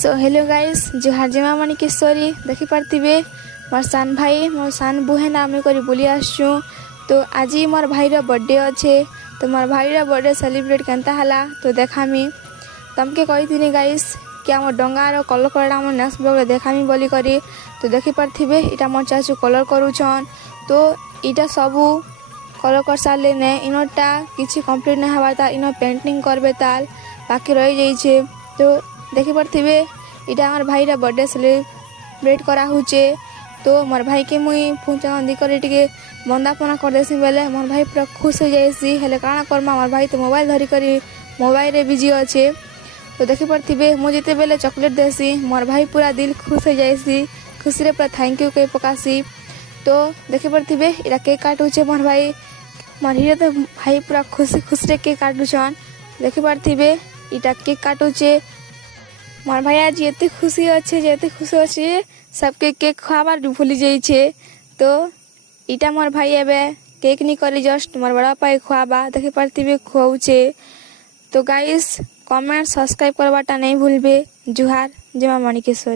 So hello guys जुहार जिमा मणिकेश्वरी देखी पार्थिबे मोर सान भाई मोर सान बुहेन आम कर बुली आसचु। तो आज मोर भाईर बर्थडे अच्छे तो मोर भाईर बर्थडे सेलिब्रेट केनता हला तो देखामी तमके कही गाइस कि आम डंगार कलर कलर आम नेक्स्ट ब्लॉग देखामी बोली करी। तो देखी पार्थिबे इटा मोर चाचू कलर करुछन। तो इटा सबू कलर कर सारे ने इनटा किसी कंप्लीट नहीं हवा तार इन पेंटिंग करबे ताल बाकी रही जाइए। तो देखी पार्थिबे इटा हमार भाईर बर्थडे सेलिब्रेट करा हुचे। तो मोर भाई के मुई फूचा दी कर टे बंदापना कर देसी बेले मोर भाई पूरा खुश हो जाएसी। हेले काଣା करमा मोर भाई तो मोबाइल धरी करी मोबाइल रे बिजी अच्छे। तो देखी पार्थिबे मु जिते बेले चॉकलेट देसी मोर भाई पूरा दिल खुश हो जाएसी खुशी रे पूरा थैंक यू कही पकासी। तो देखी पार्थिबे इटा केक काटुचे मोर भाई मोर हिरे तो भाई पूरा खुशी खुशी रे केक काटुछन। देखी पार्थिबे इटा केक काटुचे मोर भाई आज ये खुशी अच्छे सबके केक खुआबार भूली जाइए। तो इटा मोर भाई एबे केक नहीं करी जस्ट मोर बड़ा पाई खुआबा देखी पार्थिबे खुआउचे। तो गाइस कमेंट सब्सक्राइब करवाटा नहीं भूलबे। जुहार जय मां मणिकेश्वरी।